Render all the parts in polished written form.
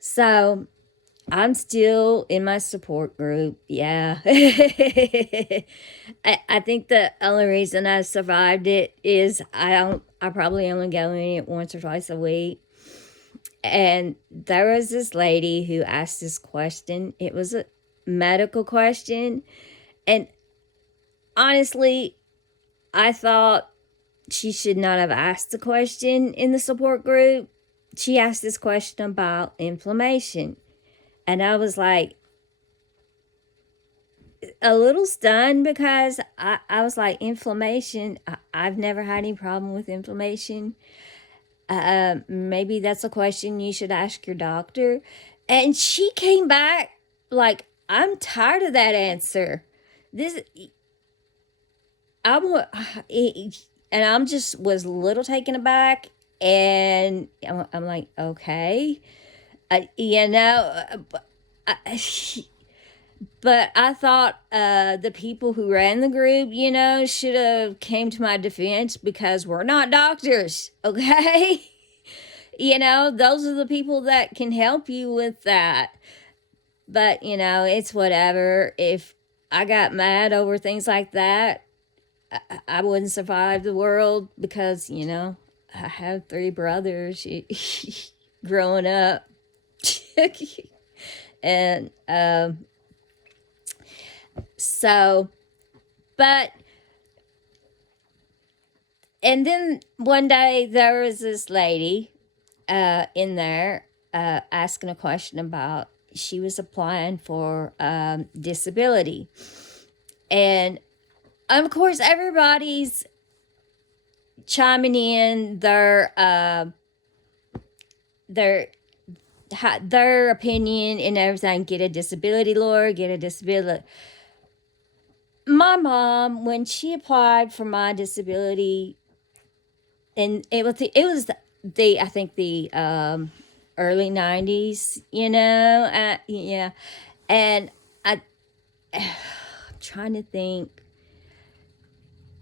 So I'm still in my support group. Yeah. I think the only reason I survived it is I probably only go in it once or twice a week. And there was this lady who asked this question. It was a medical question. And honestly, I thought she should not have asked the question in the support group. She asked this question about inflammation. And I was like a little stunned because I was like, inflammation? I've never had any problem with inflammation. Maybe that's a question you should ask your doctor. And she came back like, I'm tired of that answer. This, I'm, and I'm just was a little taken aback. And I'm like, okay, you know, I, but I thought the people who ran the group, should have came to my defense because we're not doctors, okay? Those are the people that can help you with that. But, it's whatever. If I got mad over things like that, I wouldn't survive the world because, I have three brothers growing up. And so, but, and then one day there was this lady in there asking a question about she was applying for disability. And of course, everybody's chiming in their their opinion and everything. Get a disability lawyer, get a disability. My mom, when she applied for my disability, and it was the I think the early '90s, yeah, and I'm trying to think.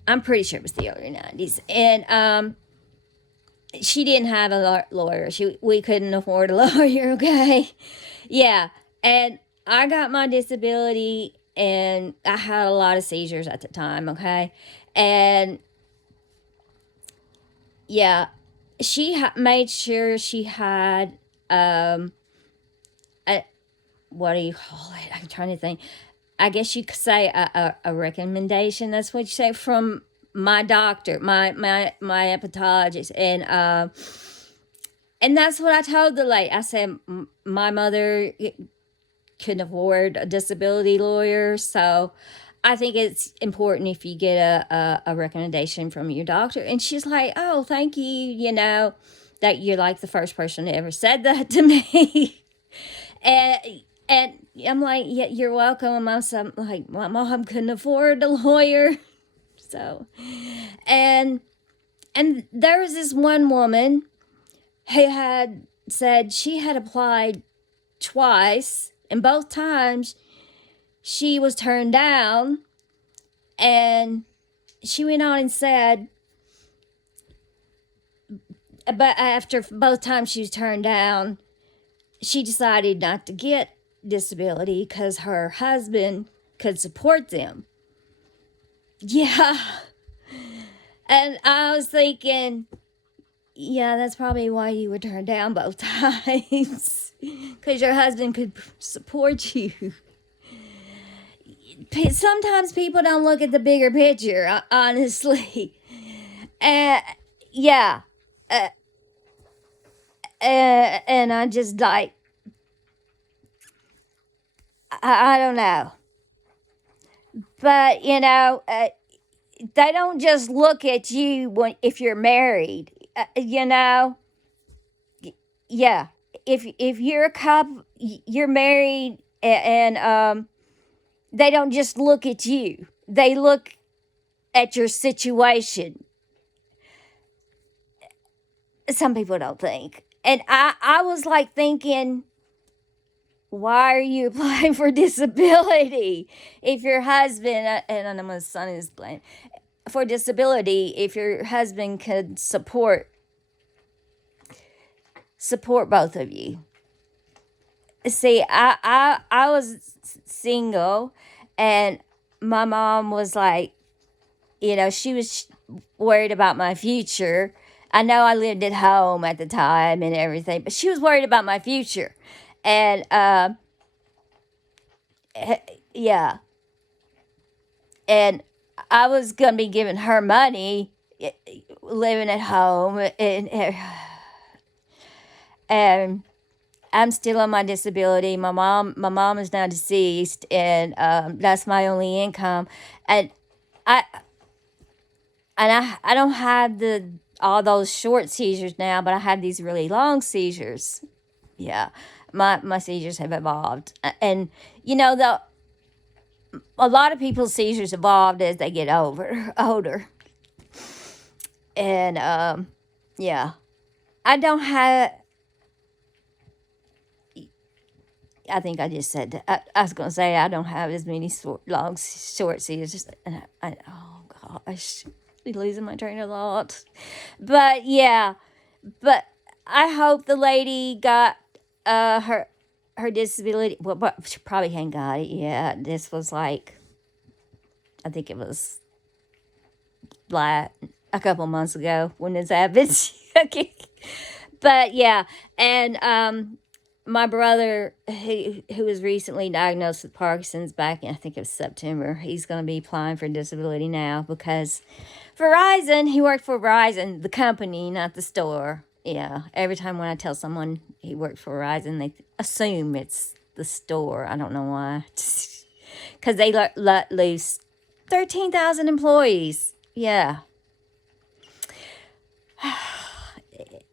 I'm pretty sure it was the early '90s, and she didn't have a lawyer. We couldn't afford a lawyer. Okay, yeah, and I got my disability, and I had a lot of seizures at the time. Okay, and yeah, she made sure she had a what do you call it? I'm trying to think. I guess you could say a recommendation. That's what you say from my doctor, my hepatologist, and that's what I told the lady. I said my mother couldn't afford a disability lawyer, so I think it's important if you get a recommendation from your doctor. And she's like, "Oh, thank you, that you're like the first person that ever said that to me." and and I'm like, "Yeah, you're welcome." I'm like, my mom couldn't afford a lawyer, so and there was this one woman who had said she had applied twice, and both times she was turned down. And she went on and said, but after both times she was turned down, she decided not to get disability because her husband could support them. Yeah. And I was thinking, yeah, that's probably why you were turned down both times. Because your husband could support you. Sometimes people don't look at the bigger picture, honestly. And yeah. Uh, and I just like, I don't know. But, they don't just look at you if you're married, yeah. If you're a couple, you're married, and they don't just look at you. They look at your situation. Some people don't think. And I was like thinking, why are you applying for disability if your husband, and I know my son is playing for disability, if your husband could support both of you? See, I was single, and my mom was like, she was worried about my future. I know I lived at home at the time and everything, but she was worried about my future. And yeah, and I was gonna be giving her money, living at home, and I'm still on my disability. My mom is now deceased, and that's my only income. And I I don't have the all those short seizures now, but I have these really long seizures. Yeah, my seizures have evolved, and the a lot of people's seizures evolved as they get older, and yeah, I don't have. I think I just said that. I was gonna say I don't have as many short seizures. Oh gosh, I'm losing my train of thought. But yeah, but I hope the lady got her disability. Well, but she probably hadn't got it yet. This was like, I think it was like a couple months ago when this happened. Okay. But yeah, and my brother, who was recently diagnosed with Parkinson's back in, I think it was September, he's going to be applying for disability now because Verizon, he worked for Verizon, the company, not the store. Yeah, every time when I tell someone he worked for Verizon, they assume it's the store. I don't know why. Because they let loose 13,000 employees. Yeah.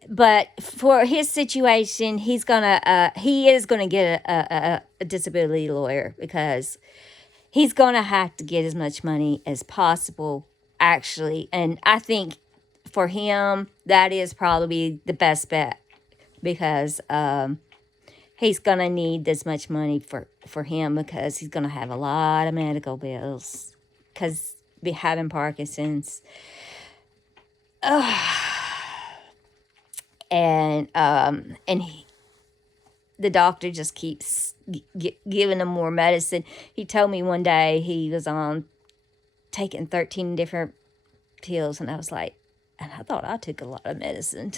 But for his situation, he is gonna get a disability lawyer because he's gonna have to get as much money as possible, actually. And I think for him, that is probably the best bet because he's gonna need this much money for him because he's gonna have a lot of medical bills because be having Parkinson's. And the doctor just keeps giving him more medicine. He told me one day he was on taking 13 different pills, and I was like, and I thought I took a lot of medicine.